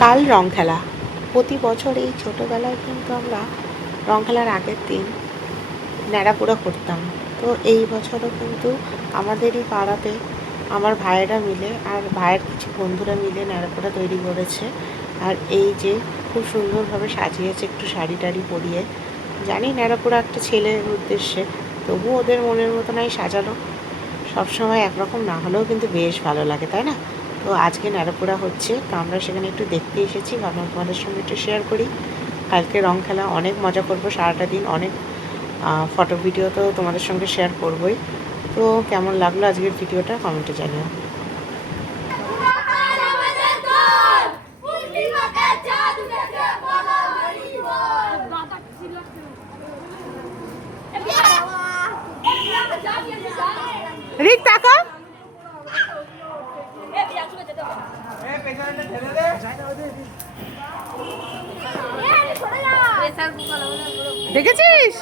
কাল রং খেলা। প্রতি বছর এই ছোটোবেলায় কিন্তু আমরা রং খেলার আগের দিন ন্যাড়াপোড়া করতাম। তো এই বছরও কিন্তু আমাদেরই পাড়াতে আমার ভাইয়েরা মিলে আর ভাইয়ের কিছু বন্ধুরা মিলে ন্যাড়াপোড়া তৈরি করেছে। আর এই যে খুব সুন্দরভাবে সাজিয়েছে একটু শাড়ি টাড়ি পরিয়ে। জানি ন্যাড়াপোড়া একটা ছেলের উদ্দেশ্যে, তবু ওদের মনের মতনই সাজালো। সবসময় একরকম না হলেও কিন্তু বেশ ভালো লাগে, তাই না? তো আজকে ন্যাড়াপোড়া হচ্ছে, তো আমরা সেখানে একটু দেখতে এসেছি, ভাবলাম তোমাদের সঙ্গে একটু শেয়ার করি। কালকে রং খেলা, অনেক মজা করবো সারাটা দিন, অনেক ফটো ভিডিও তো তোমাদের সঙ্গে শেয়ার করবোই। তো কেমন লাগলো আজকের ভিডিওটা কমেন্টে জানিও। রিক টাকা দেখেছিস?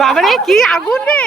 বাবারে কি আগুন রে!